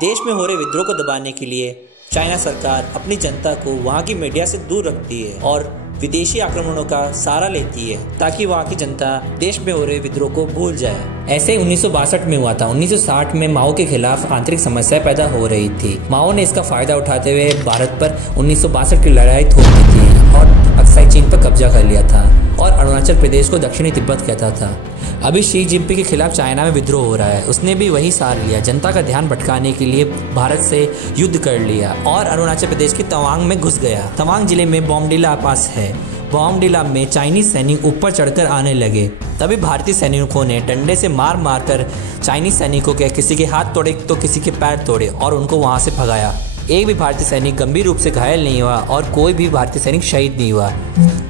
देश में हो रहे विद्रोह को दबाने के लिए चाइना सरकार अपनी जनता को वहाँ की मीडिया से दूर रखती है और विदेशी आक्रमणों का सहारा लेती है ताकि वहाँ की जनता देश में हो रहे विद्रोह को भूल जाए। ऐसे 1962 में हुआ था। 1960 में माओ के खिलाफ आंतरिक समस्या पैदा हो रही थी। माओ ने इसका फायदा उठाते हुए भारत पर 1962 की लड़ाई थोप दी थी और अक्साई चीन पर कब्जा कर लिया था और अरुणाचल प्रदेश को दक्षिणी तिब्बत कहता था। अभी शी जिनपिंग के खिलाफ चाइना में विद्रोह हो रहा है। उसने भी वही सार लिया, जनता का ध्यान भटकाने के लिए भारत से युद्ध कर लिया और अरुणाचल प्रदेश के तवांग में घुस गया। तवांग जिले में बॉमडिला पास है। बॉमडिला में चाइनीज सैनिक ऊपर चढ़कर आने लगे। तभी भारतीय सैनिकों ने डंडे से मार मार कर चाइनीज सैनिकों के किसी के हाथ तोड़े तो किसी के पैर तोड़े और उनको वहां से भगाया। एक भी भारतीय सैनिक गंभीर रूप से घायल नहीं हुआ और कोई भी भारतीय सैनिक शहीद नहीं हुआ।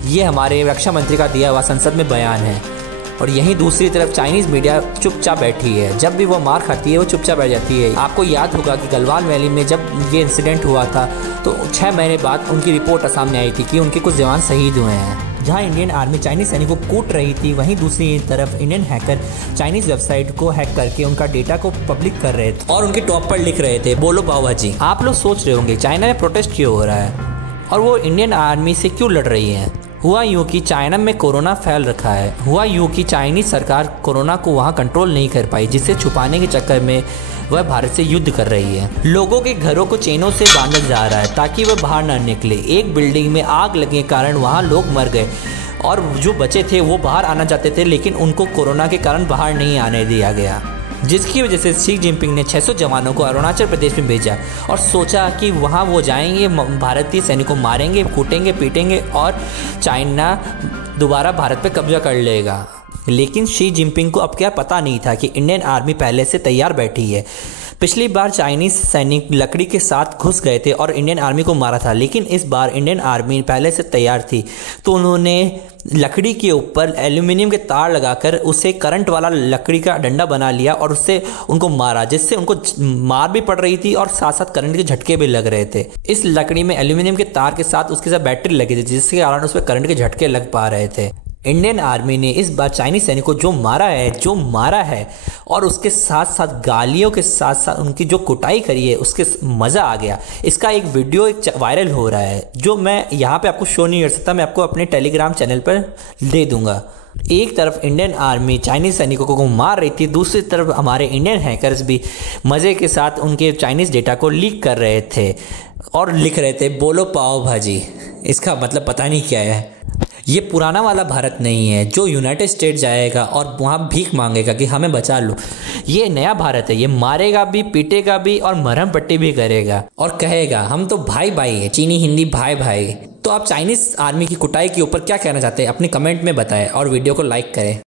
ये हमारे रक्षा मंत्री का दिया हुआ संसद में बयान है। और यहीं दूसरी तरफ चाइनीज मीडिया चुपचाप बैठी है। जब भी वो मार खाती है वो चुपचाप बैठ जाती है। आपको याद होगा कि गलवान वैली में जब ये इंसिडेंट हुआ था तो 6 महीने बाद उनकी रिपोर्ट सामने आई थी कि उनके कुछ जवान शहीद हुए हैं। जहां इंडियन आर्मी चाइनीज सैनिकों को कूट रही थी, वहीं दूसरी तरफ इंडियन हैकर चाइनीज वेबसाइट को हैक करके उनका डेटा को पब्लिक कर रहे थे और उनके टॉप पर लिख रहे थे बोलो पाव भाजी। आप लोग सोच रहे होंगे चाइना में प्रोटेस्ट क्यों हो रहा है और वो इंडियन आर्मी से क्यों लड़ रही है। हुआ यूँ कि चाइना में कोरोना फैल रखा है। हुआ यूँ कि चाइनीज सरकार कोरोना को वहाँ कंट्रोल नहीं कर पाई, जिसे छुपाने के चक्कर में वह भारत से युद्ध कर रही है। लोगों के घरों को चेनों से बांधा जा रहा है ताकि वह बाहर ना निकले। एक बिल्डिंग में आग लगने के कारण वहाँ लोग मर गए और जो बचे थे वो बाहर आना चाहते थे, लेकिन उनको कोरोना के कारण बाहर नहीं आने दिया गया, जिसकी वजह से शी जिनपिंग ने 600 जवानों को अरुणाचल प्रदेश में भेजा और सोचा कि वहाँ वो जाएंगे, भारतीय सैनिकों को मारेंगे, कूटेंगे, पीटेंगे और चाइना दोबारा भारत पर कब्जा कर लेगा। लेकिन शी जिनपिंग को अब क्या पता नहीं था कि इंडियन आर्मी पहले से तैयार बैठी है। पिछली बार चाइनीज सैनिक लकड़ी के साथ घुस गए थे और इंडियन आर्मी को मारा था, लेकिन इस बार इंडियन आर्मी पहले से तैयार थी। तो उन्होंने लकड़ी के ऊपर एल्यूमिनियम के तार लगाकर उसे करंट वाला लकड़ी का डंडा बना लिया और उससे उनको मारा, जिससे उनको मार भी पड़ रही थी और साथ साथ करंट के झटके भी लग रहे थे। इस लकड़ी में एल्यूमिनियम के तार के साथ उसके साथ बैटरी लगी थी, जिसके कारण उस पर करंट के झटके लग पा रहे थे। इंडियन आर्मी ने इस बार चाइनीज सैनिकों को जो मारा है और उसके साथ साथ गालियों के साथ साथ उनकी जो कुटाई करी है, उसके मज़ा आ गया। इसका एक वीडियो वायरल हो रहा है जो मैं यहाँ पे आपको शो नहीं कर सकता, मैं आपको अपने टेलीग्राम चैनल पर दे दूंगा। एक तरफ इंडियन आर्मी चाइनीज सैनिकों को मार रही थी, दूसरी तरफ हमारे इंडियन हैकर्स भी मज़े के साथ उनके चाइनीज़ डेटा को लीक कर रहे थे और लिख रहे थे बोलो पाव भाजी। इसका मतलब पता नहीं क्या है। ये पुराना वाला भारत नहीं है जो यूनाइटेड स्टेट जाएगा और वहाँ भीख मांगेगा कि हमें बचा लो। ये नया भारत है, ये मारेगा भी, पीटेगा भी और मरहम पट्टी भी करेगा और कहेगा हम तो भाई भाई है, चीनी हिंदी भाई भाई। तो आप चाइनीज़ आर्मी की कुटाई के ऊपर क्या कहना चाहते हैं अपने कमेंट में बताएं और वीडियो को लाइक करें।